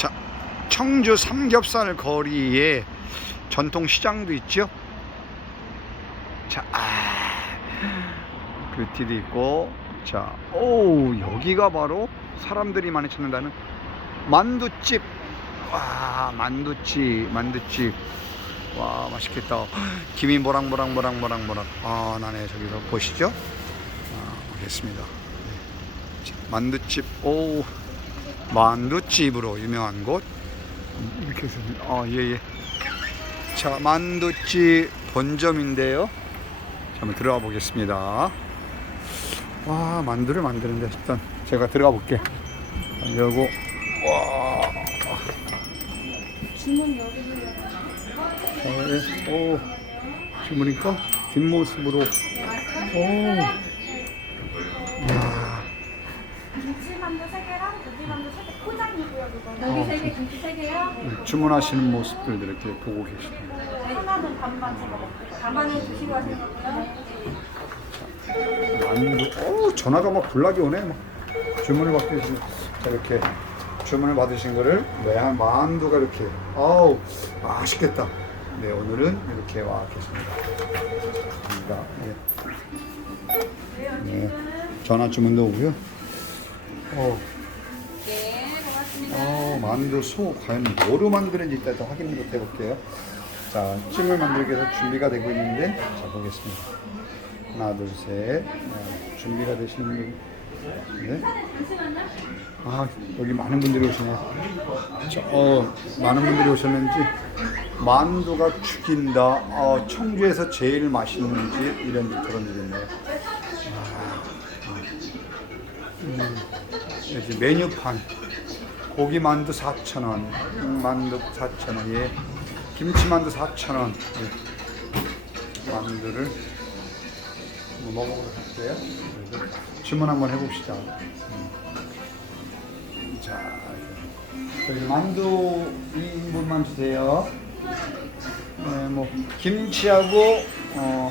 자, 청주 삼겹살 거리에 전통 시장도 있죠. 자, 아, 뷰티도 있고, 자, 오, 여기가 바로 사람들이 많이 찾는다는 만두집. 와, 만두집, 만두집. 와, 맛있겠다. 김이 모락. 아, 나네 저기서 보시죠. 아, 보겠습니다. 네. 자, 만두집. 오, 만두집으로 유명한 곳. 이렇게 해서 아, 예, 예. 자, 만두집 본점인데요. 자, 한번 들어가 보겠습니다. 와, 만두를 만드는데 일단 제가 들어가 볼게. 열고 와. 주문 여기서 자, 예. 오. 주무니까 뒷모습으로 오. 야. 김치 만두 3개랑 고기만두 3개 포장이고요 그거는 어, 여기 3개 김치 3개요 주문하시는 모습들도 이렇게 보고 계십니다. 하나는 반반 찍어 반반을 주시고 하시는 거고요 만두, 어 전화가 막 불나게 오네. 막 주문을 받으신, 자 이렇게 주문을 받으신 거를 네, 한 만두가 이렇게, 아우 맛있겠다. 네 오늘은 이렇게 와 계십니다. 감사합니다. 네. 네. 전화 주문도 오고요. 어, 네. 어 만두 소 과연 뭐로 만드는지 확인을 좀 해볼게요. 자 찜을 만들기 위해서 준비가 되고 있는데 자 보겠습니다. 하나 둘 셋. 네, 준비가 되시는 분이 네. 아 여기 많은 분들이 오시네. 자, 어 많은 분들이 오셨는지 만두가 죽인다. 어, 청주에서 제일 맛있는 집 이런 그런 일이네요. 음, 여기 메뉴판 고기 만두 4,000원, 음, 만두 4,000원, 예. 김치 만두 4,000원. 예. 만두를 먹어보도록 할게요. 주문 한번 해봅시다. 음. 자, 여기 만두 2인분만 주세요. 네, 뭐 김치하고 어,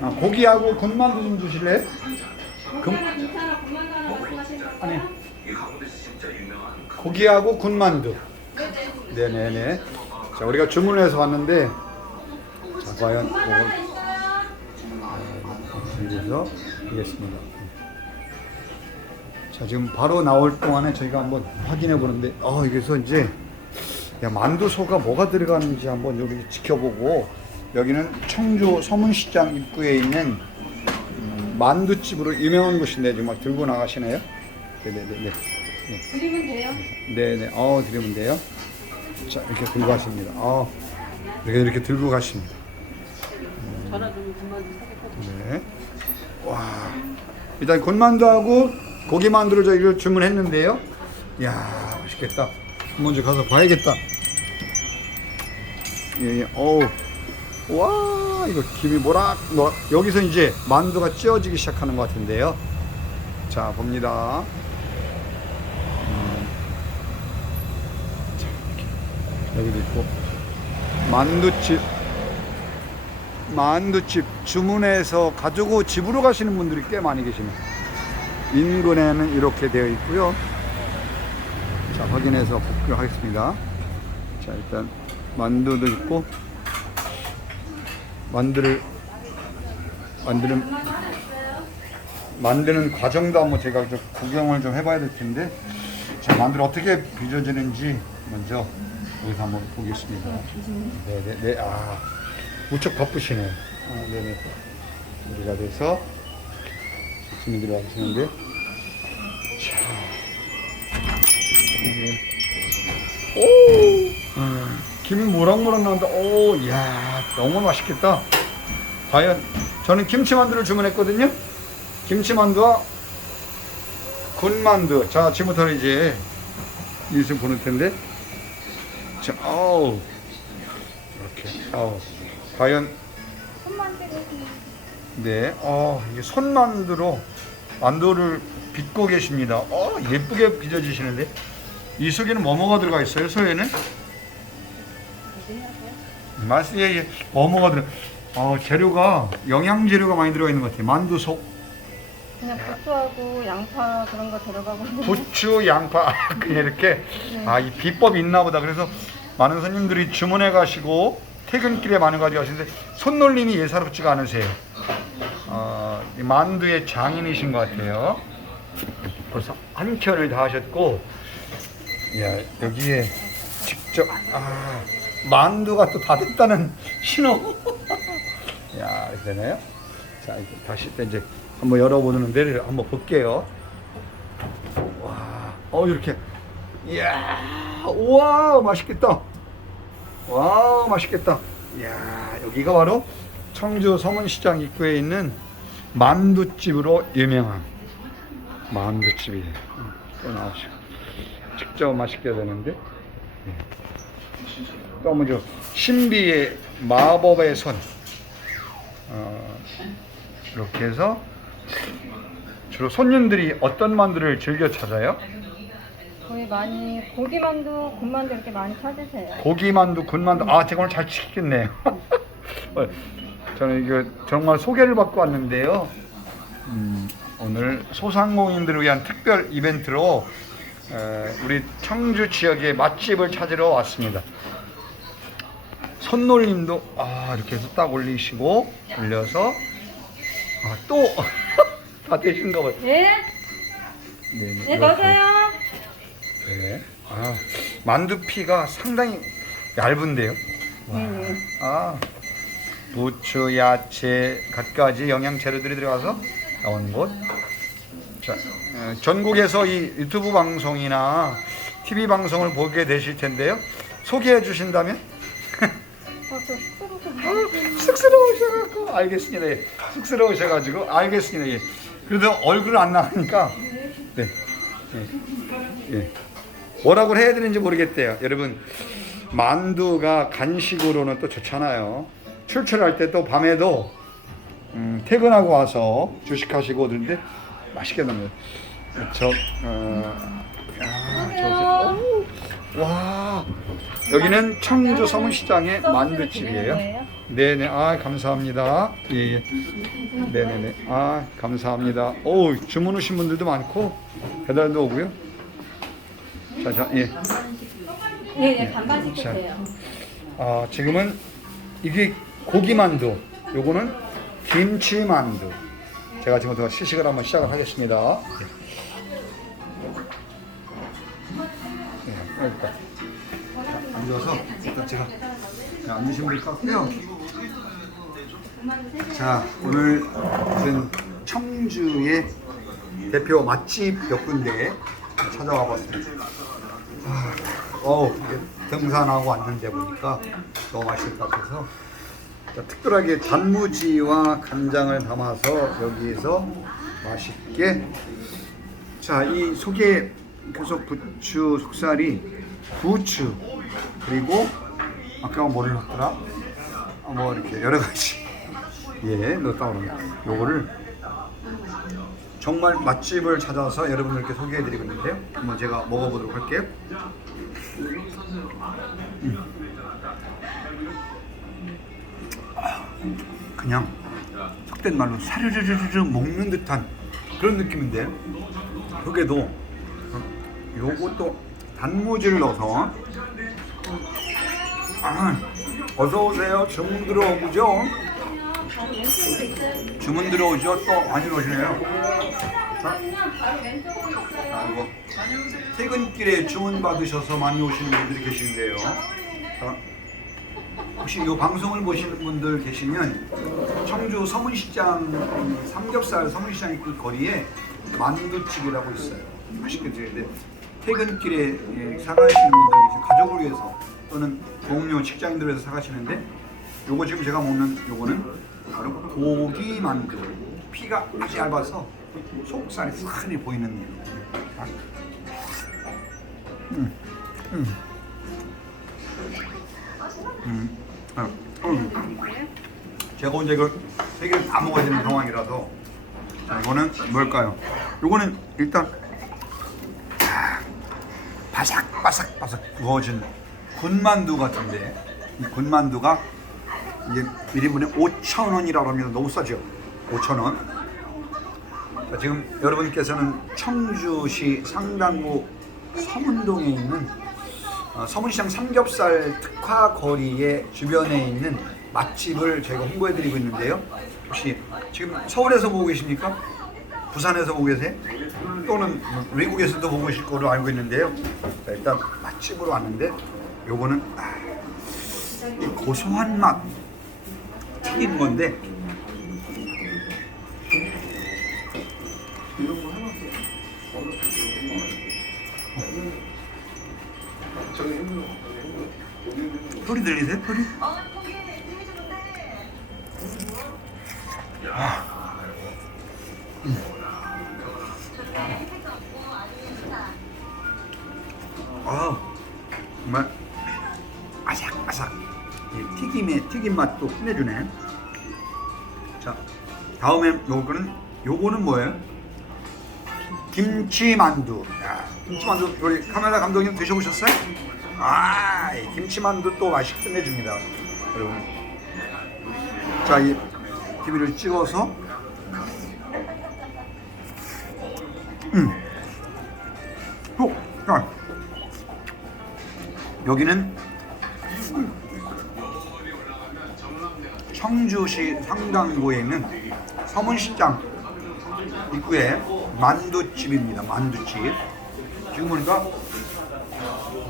아, 고기하고 군만두 좀 주실래요? 금, 고기하고 군만두. 네네네 자 우리가 주문해서 왔는데 자 과연 이걸 준비해서 하겠습니다. 자 지금 바로 나올 동안에 저희가 한번 확인해 보는데 어 여기서 이제 야, 만두소가 뭐가 들어가는지 한번 여기 지켜보고 여기는 청주 서문시장 입구에 있는 음, 만두집으로 유명한 곳인데 지금 막 들고 나가시네요? 네네네 드리면 돼요? 네네 어 드리면 돼요 자 이렇게 들고 가십니다 어 이렇게 이렇게 들고 가십니다 전화 좀좀 사겠거든요. 네. 와. 일단 군만두하고 고기 만두를 저희를 주문했는데요. 이야, 맛있겠다. 먼저 가서 봐야겠다. 예, 예. 어우. 와, 이거 김이 모락, 뭐, 여기서 이제 만두가 찌어지기 시작하는 것 같은데요. 자, 봅니다. 음. 자, 이렇게. 여기도 있고. 만두집. 만두집 주문해서 가지고 집으로 가시는 분들이 꽤 많이 계시네요. 인근에는 이렇게 되어 있고요. 자, 확인해서 복귀를 하겠습니다. 자, 일단 만두도 있고 만두를 만드는 만드는 과정도 한번 제가 좀 구경을 좀 해봐야 될 텐데 자, 만두를 어떻게 빚어지는지 먼저 여기서 한번 보겠습니다. 네네 네. 아 무척 바쁘시네. 아, 네네. 우리가 돼서 주민들이 와주시는데 자. 네. 오! 아, 김이 모락모락 나온다. 오, 야 너무 맛있겠다. 과연 저는 김치만두를 주문했거든요. 김치만두와 군만두. 자, 지금부터 이제 이좀 보는 텐데. 자, 어우. 이렇게. 어우. 과연 손만두를 네, 어, 이게 손만두로 만두를 빚고 계십니다. 어, 예쁘게 빚어지시는데 이 속에는 뭐뭐가 들어가 있어요? 소에는? 맛, 예, 예. 뭐뭐가 들어? 어, 재료가 영양 재료가 많이 들어가 있는 것 같아요. 만두 속, 그냥 부추하고 양파 그런 거 들어가고 부추, 양파 그냥 이렇게 아 이 비법이 있나 보다. 그래서 많은 손님들이 주문해 가시고 퇴근길에 많은 가지고 가시는데 손놀림이 예사롭지가 않으세요. 어, 이 만두의 장인이신 것 같아요. 벌써 한 켠을 다 하셨고, 야 여기에 직접 아 만두가 또 다 됐다는 신호. 야 되네요. 자 이제 다시 또 이제 한번 열어보는 데를 한번 볼게요. 와, 어 이렇게, 이야, 우와 맛있겠다. 와 맛있겠다. 이야 여기가 바로 청주 서문시장 입구에 있는 만두집으로 유명한 만두집이에요. 음, 또 나오시고 직접 맛있게 되는데 예. 또 먼저 신비의 마법의 손 어, 이렇게 해서 주로 손님들이 어떤 만두를 즐겨 찾아요? 거의 많이 고기 만두, 군만두 이렇게 많이 찾으세요. 고기 만두, 군 만두. 아, 제가 오늘 잘 시켰네요. 어, 저는 이거 정말 소개를 받고 왔는데요. 음, 오늘 소상공인들을 위한 특별 이벤트로 에, 우리 청주 지역의 맛집을 찾으러 왔습니다. 손놀림도 아, 이렇게 해서 딱 올리시고 올려서 아, 또 다 되신가 봐요. 예? 네, 네, 이렇게. 맞아요. 네. 아, 만두피가 상당히 얇은데요. 와. 네. 아, 부추, 야채, 갖가지 영양 재료들이 들어가서 나온 곳. 자, 어, 전국에서 이 유튜브 방송이나 TV 방송을 보게 되실 텐데요. 소개해 주신다면? 어, 저 쑥스러워서 쑥스러우셔가지고 알겠습니다. 예. 쑥스러우셔가지고 알겠습니다. 예. 그래도 얼굴 안 나가니까 네. 예. 예. 뭐라고 해야 되는지 모르겠대요. 여러분 만두가 간식으로는 또 좋잖아요. 출출할 때 또 밤에도 음, 퇴근하고 와서 주식하시고 그러는데 맛있게 나요. 저 어, 야, 저, 와 여기는 청주 서문시장의 만두집이에요. 네네, 아 감사합니다. 예, 예. 네네네, 아 감사합니다. 오 주문 오신 분들도 많고 배달도 오고요. 자, 자, 예. 네, 네, 반반 자. 시키세요. 아 지금은 이게 고기 만두, 요거는 김치 만두. 제가 지금부터 시식을 한번 시작을 하겠습니다. 예, 여기다. 자, 앉아서 일단 제가 자, 될것 같고요. 자, 오늘 무슨 청주의 대표 맛집 몇 군데 찾아와 봤습니다. 이게 등산하고 왔는데 보니까 너무 맛있을 것 같아서. 자, 특별하게 단무지와 간장을 담아서 여기서 맛있게. 자, 이 속에 계속 부추 속살이 부추 그리고 아까 뭐를 넣었더라? 아, 뭐 이렇게 여러 가지. 예 넣었다 그러면 요거를 정말 맛집을 찾아서 여러분들께 소개해드리고 있는데요. 한번 제가 먹어보도록 할게요. 음. 아, 그냥 속된 말로 사르르르르 먹는 듯한 그런 느낌인데 여기에도 어, 요것도 단무지를 넣어서 아, 어서 오세요. 주문 들어오죠? 주문 들어오죠? 또 많이 오시네요. 이거 퇴근길에 주문 받으셔서 많이 오시는 분들이 계신데요. 자, 혹시 이 방송을 보시는 분들 계시면 청주 서문시장 삼겹살 서문시장 입구 거리에 만두집이라고 있어요. 맛있게 드시는데 퇴근길에 예, 사가시는 분들 계신 가족을 위해서 또는 동료 직장인들 위해서 사가시는데 요거 지금 제가 먹는 요거는 바로 고기 만두 피가 아주 얇아서 속살이 산이 보이는 맛. 음, 음. 음, 아, 음. 제가 언제 이걸 세 개를 다 먹어야 되는 상황이라서 자, 이거는 뭘까요? 이거는 일단 아, 바삭바삭바삭 구워진 군만두 같은데 이 군만두가 이게 1인분에 5천 원이라고 합니다. 너무 싸죠? 5천 원. 자, 지금 여러분께서는 청주시 상당구 서문동에 있는 어, 서문시장 삼겹살 특화 거리의 주변에 있는 맛집을 저희가 홍보해드리고 있는데요. 혹시 지금 서울에서 보고 계십니까? 부산에서 보고 계세요? 또는 외국에서도 보고 계실 거로 알고 있는데요. 자, 일단 맛집으로 왔는데 요거는 아, 이 고소한 맛 튀긴 건데 소리 들리세요? 소리? 아 정말 아삭아삭 이 튀김의 튀김 맛도 끝내주네. 자 다음에 요거는 요거는 뭐예요? 김치 만두. 야, 김치 만두 우리 카메라 감독님 드셔보셨어요? 아, 이 김치 만두 또 맛이 끝내줍니다, 여러분. 자, 이 TV를 찍어서, 음, 어, 자, 여기는 청주시 상당구에 있는 서문시장 입구에 만두집입니다. 만두집. 지금 보니까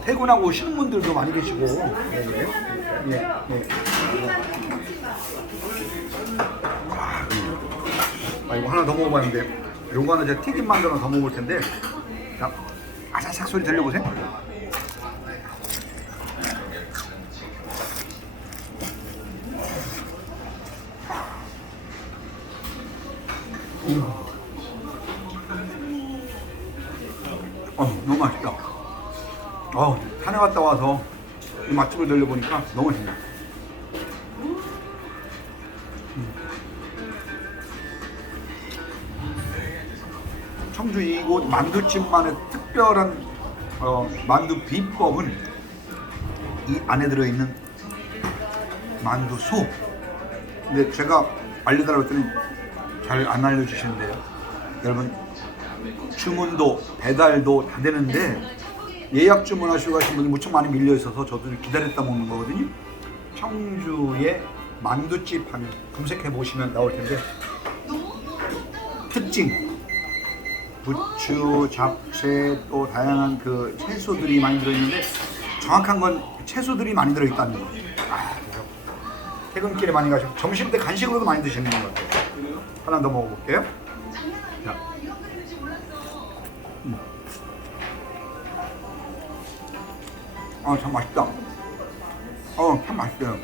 퇴근하고 오시는 분들도 많이 계시고, 예, 예. 예, 예. 아, 이거 하나 더 먹어봤는데, 요거 하나 제가 튀김 하나 더 먹을 텐데, 자, 아삭삭 소리 들려보세요. 맛있다. 어, 산에 갔다 와서 이 맛집을 들려보니까 너무 맛있네. 음. 청주 이곳 만두집만의 특별한 어, 만두 비법은 이 안에 들어있는 만두 소. 근데 제가 알려달라고 했더니 잘 안 알려주시는데요. 여러분 주문도 배달도 다 되는데 예약 주문하시고 가신 분이 무척 많이 밀려 있어서 저도 기다렸다 먹는 거거든요. 청주의 만두집 하면 검색해 보시면 나올 텐데 특징 부추, 잡채 또 다양한 그 채소들이 많이 들어있는데 정확한 건 채소들이 많이 들어있다는 거. 아, 퇴근길에 많이 가시고 점심 때 간식으로도 많이 드시는 것 같아요. 하나 더 먹어볼게요. 자. 아, 참 맛있다. 어, 참 맛있어요.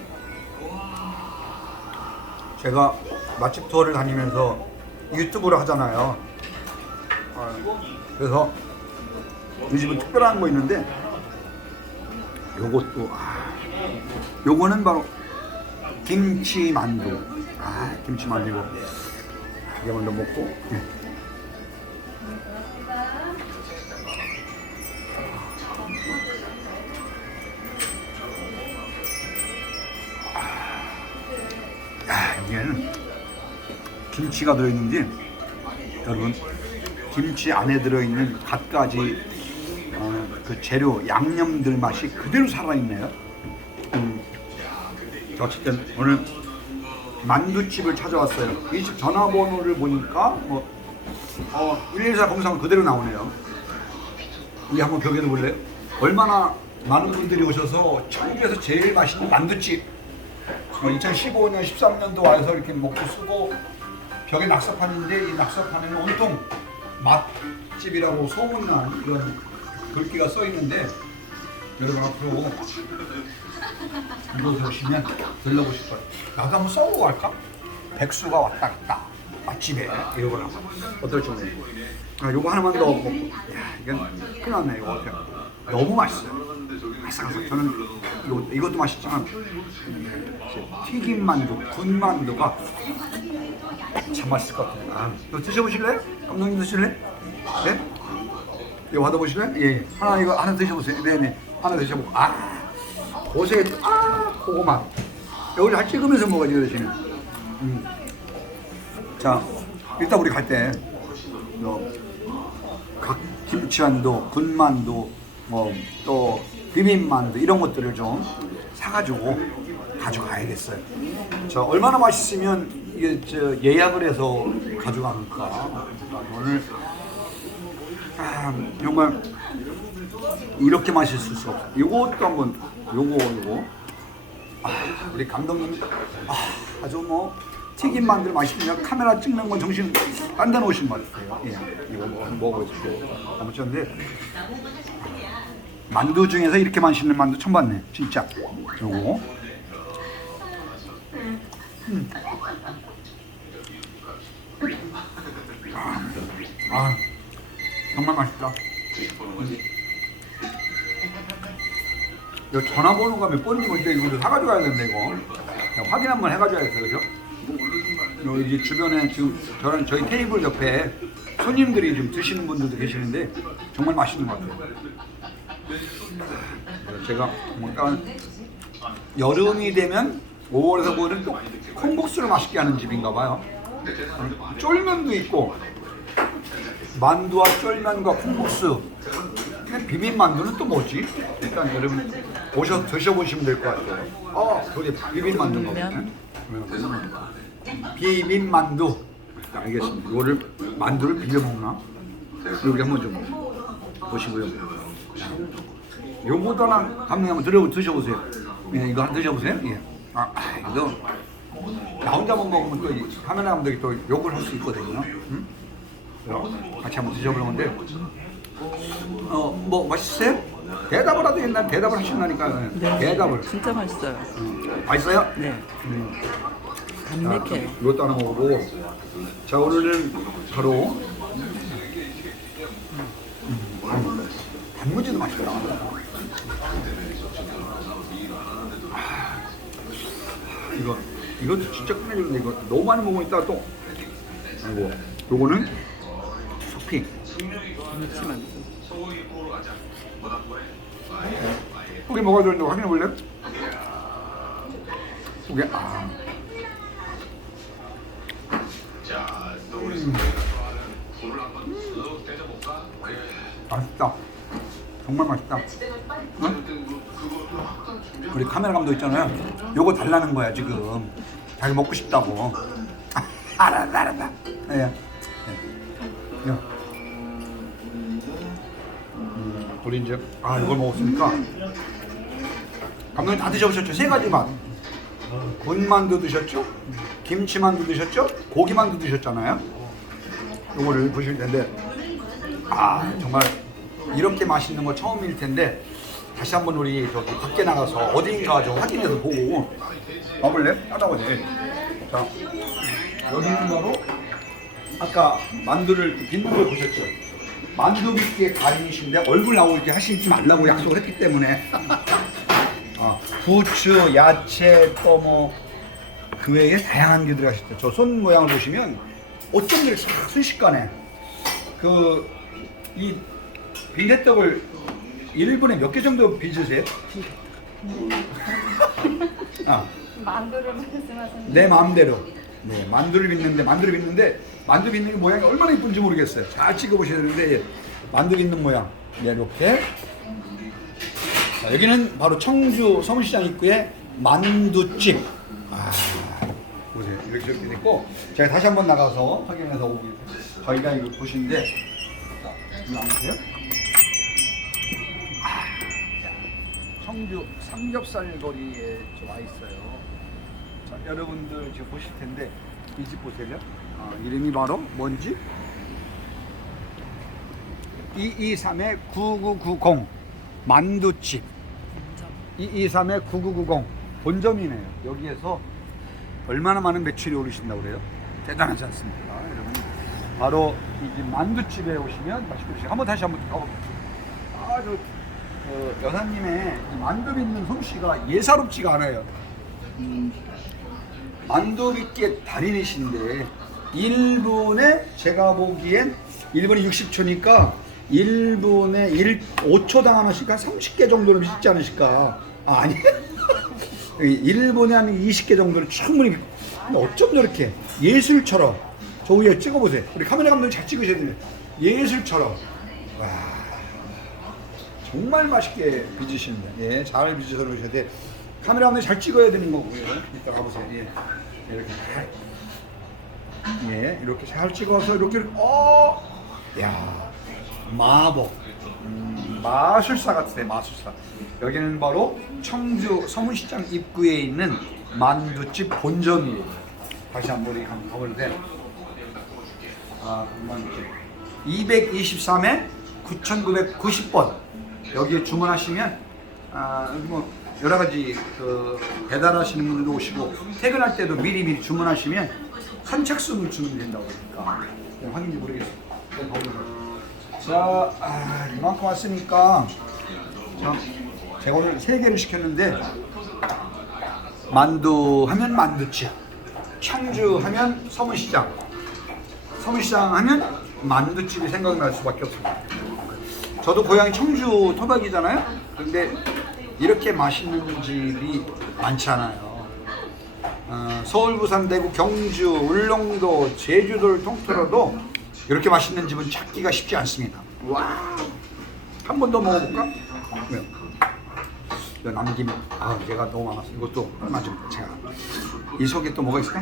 제가 맛집 투어를 다니면서 유튜브를 하잖아요. 어, 그래서 이 집은 특별한 거 있는데 요것도 아, 요거는 바로 김치 만두. 아, 김치 만두고 이게 먼저 먹고. 예. 김치가 들어있는지 여러분 김치 안에 들어있는 갖가지 어, 그 재료 양념들 맛이 그대로 살아있네요. 음, 어쨌든 오늘 만두집을 찾아왔어요. 이 집 전화번호를 보니까 뭐 어, 114 검사하면 그대로 나오네요. 우리 한번 벽에도 볼래요? 얼마나 많은 분들이 오셔서 청주에서 제일 맛있는 만두집 2015년, 13년도 와서 이렇게 먹고 쓰고 벽에 낙서판인데 이 낙서판에는 온통 맛집이라고 소문난 이런 글귀가 써 있는데 여러분 앞으로 이곳에 오시면 들러보실 거예요. 나도 한번 써보고 갈까? 백수가 왔다 갔다 맛집에 이러고 어떨지 모르겠고 아, 요거 하나만 더 먹고 야 이건 큰일 났네 이거 어때요? 너무 맛있어요. 아삭아삭 저는 요, 이것도 맛있지만 튀김 만두, 군 만두가 참 맛있을 것 같아요. 아, 이거 드셔보실래요? 감독님 드실래? 네? 이거 받아보실래요? 예, 예. 하나 이거 하나 드셔보세요. 네네. 하나 드셔보고 아 고세 아 고구마. 여기를 잘 찍으면서 먹어야지 그러시는. 음. 자 일단 우리 갈때 뭐, 각 김치만두, 군만두, 뭐또 비빔만두 이런 것들을 좀 사가지고 가져가야겠어요. 저 얼마나 맛있으면 이게 저 예약을 해서 가져갑니까? 오늘 아, 정말 이렇게 맛있을 수 없어. 이것도 한번 요거 요거 아, 우리 감독님 아, 아주 뭐 튀김 만들 맛있으면 카메라 찍는 건 정신 딴데 놓으신 것 같아요. 예, 이거 한번 먹어보십시오. 아무튼 근데 만두 중에서 이렇게 맛있는 만두 처음 봤네. 진짜. 요거. 음. 아, 정말 맛있다. 이 전화번호가 몇 번인지 모르겠는데 이거 사가지고 가야 되는데 이거 확인 한번 해가져야겠어요 그죠? 여기 주변에 지금 저런 저희 테이블 옆에 손님들이 좀 드시는 분들도 계시는데 정말 맛있는 것 같아요 제가 뭔가 여름이 되면 5월에서 9월은 또 콩국수를 맛있게 하는 집인가 봐요 쫄면도 있고 만두와 쫄면과 콩국수 근데 비빔 만두는 또 뭐지? 일단 여러분 오셔서 드셔보시면 될 것 같아요. 어, 그게 비빔 만두인가 보네. 비빔 만두. 알겠습니다. 이거를 만두를 비벼 먹나? 여기 한번 좀 보시고요. 요거보다는 감독님 한번 들어 드셔보세요. 예, 이거 한번 드셔보세요. 예. 아, 아, 이거 나 혼자만 먹으면 또 이 카메라 감독이 또 욕을 할 수 있거든요. 응? 그래서 같이 한번 드셔보는 건데 어, 뭐 맛있어요? 대답을 하도 옛날 대답을 하신다니까 대답을 진짜 맛있어요. 음, 맛있어요? 네. 음. 담백해요. 자, 이것도 하나 먹어보고 자 오늘은 바로 음, 단무지도 맛있더라 아, 이거 이것도 진짜 끝내주는데 이거 너무 많이 이따가 또 아이고 요거는 소핑 김치만두. 우리 뭐가 들었는지 확인해 볼래? 이게 아. 음. 맛있다. 정말 맛있다. 응? 우리 카메라 감독 있잖아요. 요거 달라는 거야 지금. 자기 먹고 싶다고. 알았다 알았다. 예. 예. 야. 음, 우리 이제 아 이걸 먹었으니까 감독님 다 드셔보셨죠? 세 가지 맛. 군만두 드셨죠? 김치만두 드셨죠? 고기만두 드셨잖아요. 요거를 보실 텐데 아 정말 이렇게 맛있는 거 처음일 텐데 다시 한번 우리 저기 밖에 나가서 어딘가 좀 확인해서 보고 와볼래? 따라오지. 자 여기는 바로 아까 만두를 걸 보셨죠? 만두 빚기의 달인이신데 얼굴 나오고 이렇게 하시지 말라고 약속을 했기 때문에 어, 부추, 야채, 또뭐그 외에 다양한 게 들어가셨죠. 저 손 모양을 보시면 어쩜 이렇게 싹 순식간에 그 이 빈대떡을 1분에 몇 개 정도 빚으세요? 아, 만두를 말씀하시는 내 마음대로. 네, 만두를 빚는데 만두를 빚는데 만두 빚는 게 모양이 얼마나 이쁜지 모르겠어요. 잘 찍어보셔야 되는데 예, 만두 빚는 모양. 네, 이렇게. 자, 여기는 바로 청주 서문시장 입구에 만두집. 아, 보세요. 이렇게 이렇게 됐고 제가 다시 한번 나가서 확인해서 오고 저희가 이거 보시는데 자, 이거 나오세요. 청주 삼겹살 거리에 좀와 있어요. 자, 여러분들 지금 보실 텐데 이 집 보세요. 어, 이름이 바로 뭔지? 223의 9990 만두집 223의 9990 본점이네요. 여기에서 얼마나 많은 매출이 오르신다고 그래요? 대단하지 않습니까? 여러분 바로 이집 만두집에 오시면 맛있게 드시고 한번 다시 한번 가볼게요. 아주 어, 여사님의 이 만두 빚는 솜씨가 예사롭지가 않아요. 음, 만두 빚기의 달인이신데 1분에 제가 보기엔 1분이 60초니까 1분에 1, 5초당 하나씩 한 30개 정도는 빚지 않으실까? 아, 아니 1분에 한 20개 정도는 충분히 어쩜 저렇게 예술처럼 저 위에 찍어보세요. 우리 카메라 감독님 잘 돼요. 예술처럼 와 정말 맛있게 빚으십니다. 예, 잘 빚어서 놓으셔야 돼. 카메라맨 잘 찍어야 되는 거고요. 이따 가보세요. 예, 이렇게 잘, 예, 이렇게 잘 찍어서 이렇게 어, 야, 마법, 음, 마술사 같으네 마술사. 여기는 바로 청주 서문시장 입구에 있는 만두집 본점입니다. 다시 한번 우리 한번 가보는데. 아, 만두집. 223에 9990번 여기에 주문하시면 아, 뭐 여러 가지 그 배달하시는 분들도 오시고 퇴근할 때도 미리 미리 주문하시면 선착순을 주면 된다고 그러니까 네, 확인지 모르겠어요. 네. 자, 아, 이만큼 왔으니까 자, 제가 오늘 세 개를 시켰는데 만두 하면 만두집, 청주 하면 서문시장, 서문시장 하면 만두집이 생각날 수밖에 없습니다. 저도 고향이 청주 토박이잖아요. 근데 이렇게 맛있는 집이 많지 않아요. 어, 서울, 부산, 대구, 경주, 울릉도, 제주도를 통틀어도 이렇게 맛있는 집은 찾기가 쉽지 않습니다. 와, 한 번 더 먹어볼까? 왜요? 이거 남김, 아, 제가 너무 많았어. 이것도 얼마 좀 제가 이 속에 또 뭐가 있을까?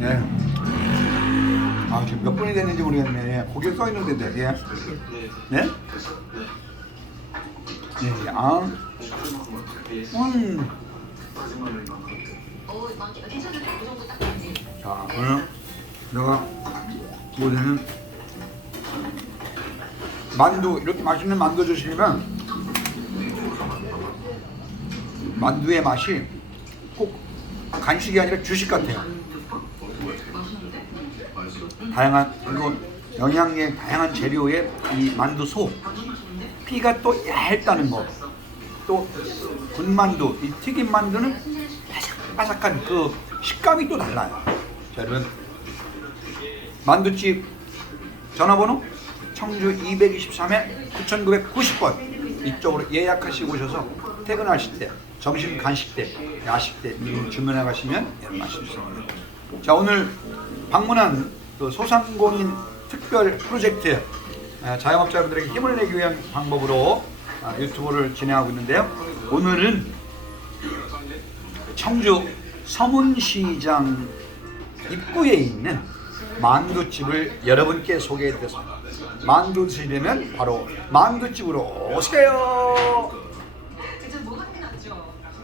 예. 아 지금 몇 분이 됐는지 모르겠네. 예. 거기에 써 있는데, 예. 네? 예, 예. 아. 음. 자, 오늘 내가 보기에는 만두 이렇게 맛있는 만두 주시면 만두의 맛이 꼭 간식이 아니라 주식 같아요. 다양한 그리고 영양의 다양한 재료에 이 만두 소 피가 또 얇다는 거. 또 군만두, 이 튀김 만두는 바삭바삭한 그 식감이 또 달라요. 자, 여러분 만두집 전화번호 청주 223에 9990번 이쪽으로 예약하시고 오셔서 퇴근하실 때, 점심 간식 때, 야식 때 주문해 가시면 예, 마실 수 있습니다. 자 오늘 방문한 그 소상공인 특별 프로젝트 아, 자영업자분들에게 힘을 내기 위한 방법으로 아, 유튜브를 진행하고 있는데요. 오늘은 청주 서문시장 입구에 있는 만두집을 여러분께 소개해 드렸습니다. 만두 드시려면 바로 만두집으로 오세요.